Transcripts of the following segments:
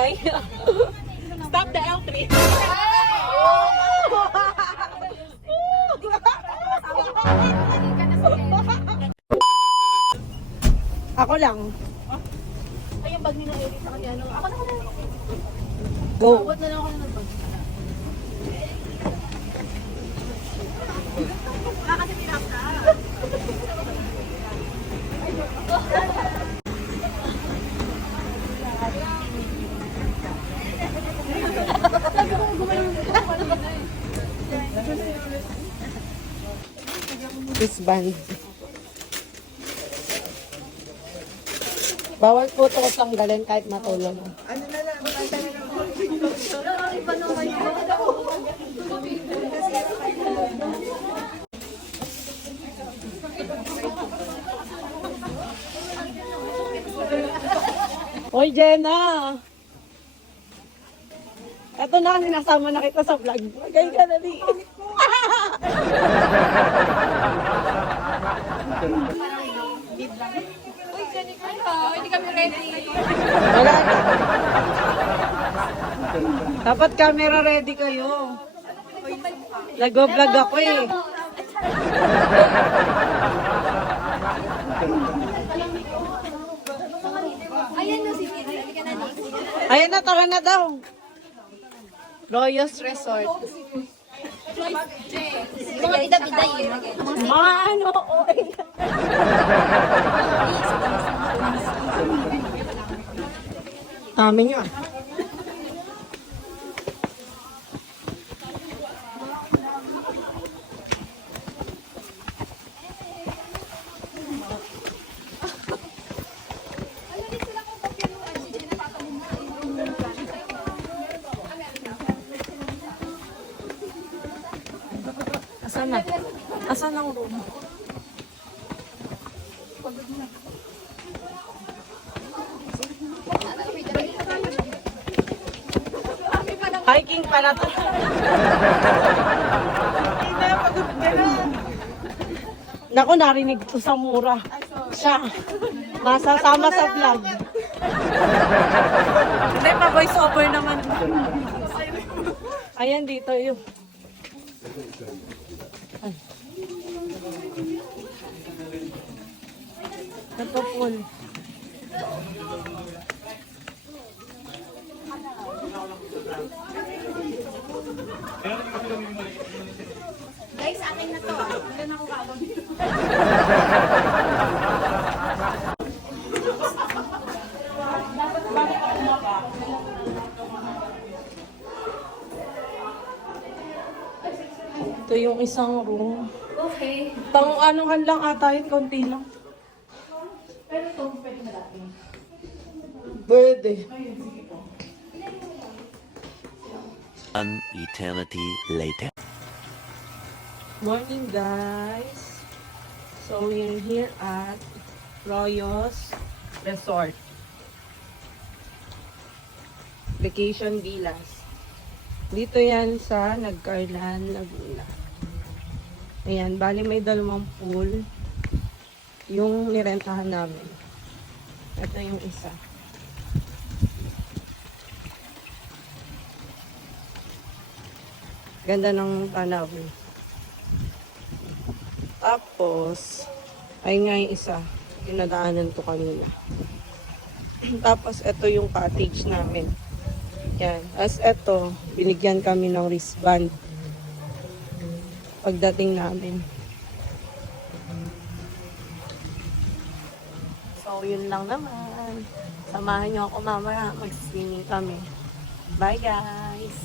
ingay. Stop the L3. Ako lang. Ay, yung bag ni na Eric sa kanya. Ako na lang. Go. Bawat na lang ako ng bag. Kasi tinap ka. Wristband. Bawal po ito tanggalin kahit matulog. Hoy, Jenna! Ito na, sinasama na kita sa vlog. Magay ka na di. Uy, gani kayo. Hindi kami ready. Wala na. Dapat camera ready kayo. Nag-vlog ako eh. Ayan na si Titi. Hindi ka na next. Ayan na, tara na daw. Royos Resort. Mga bida-biday yun. Mga ano, oy. Amin yun. Asan na? Asan ang room? Hiking pala to. Naku, narinig ko sa mura. Siya. Masasama sa vlog. Hindi, pa-voice over naman. Ayan, dito yun. Ay. Ito pool. Guys, akin na to. Wala na ako kagawin. Ito yung isang room. Okay. Pang anuhan lang ata yun, konti lang. Pero ito, pwede na dati. Pwede. An eternity later. Morning guys. So we're here at Royos Resort. Vacation Villas. Dito yan sa Nagcarlan, Laguna. Ayan, bali may dalawang pool. Yung nirentahan namin. Ito yung isa. Ganda ng tanawin. Tapos, ay nga yung isa. Pinadaanan ko kanina. Tapos, ito yung cottage namin. Yan. As ito, binigyan kami ng wristband. Pagdating namin. So, yun lang naman. Samahan nyo ako mamaya. Mag-swimming kami. Bye, guys!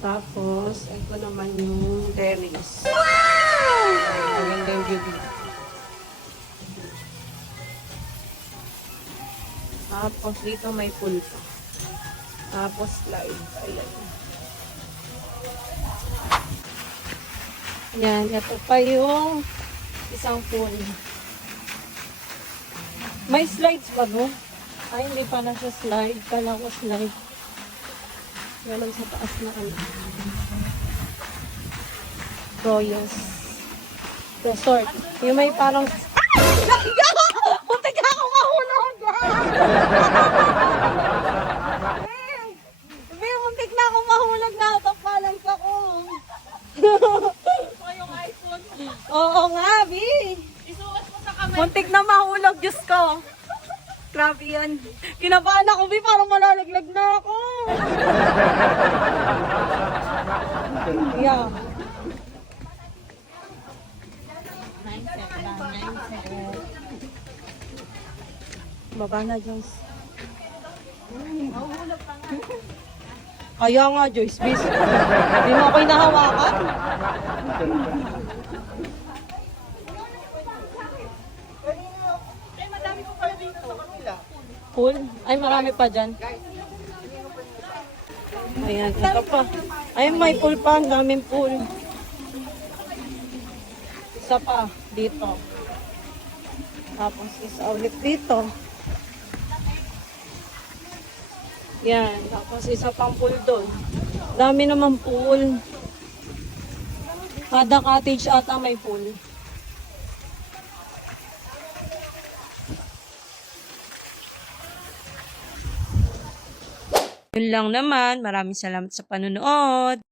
Tapos, ito naman yung terrace. Wow! Maganda yung view dito. Tapos, dito may pool pa. Tapos, slide. Ayan. Yan, ito pa yung isang pool. May slides pa no? Ay, hindi pa na siya slide. Kala ko slide. Galang sa taas na ano. Royos Resort. Yung may parang... Ay! Muntik ako mahulog! Sabi, muntik na ako mahulog na out of balance ako. yung iPhone. Oo nga, Bi. Isuot mo sa kamay. Muntik na mahulog, Diyos ko. Grabe yan. Kinabahan ako, Bi, parang malalaglag na ako. Yeah. Baba na, Joyce. Kaya nga, Joyce, bis. Hindi mo ako inahawakan. Eh, madami ko pala dito sa kanila. Pool? Ay, marami pa dyan. Ayan, ito pa. Ay, may pool pa. Ang daming pool. Isa pa, dito. Tapos, isa ulit dito. Yan, tapos isa pang pool doon. Dami naman pool. Kada cottage ata may pool. Yun lang naman. Maraming salamat sa panonood.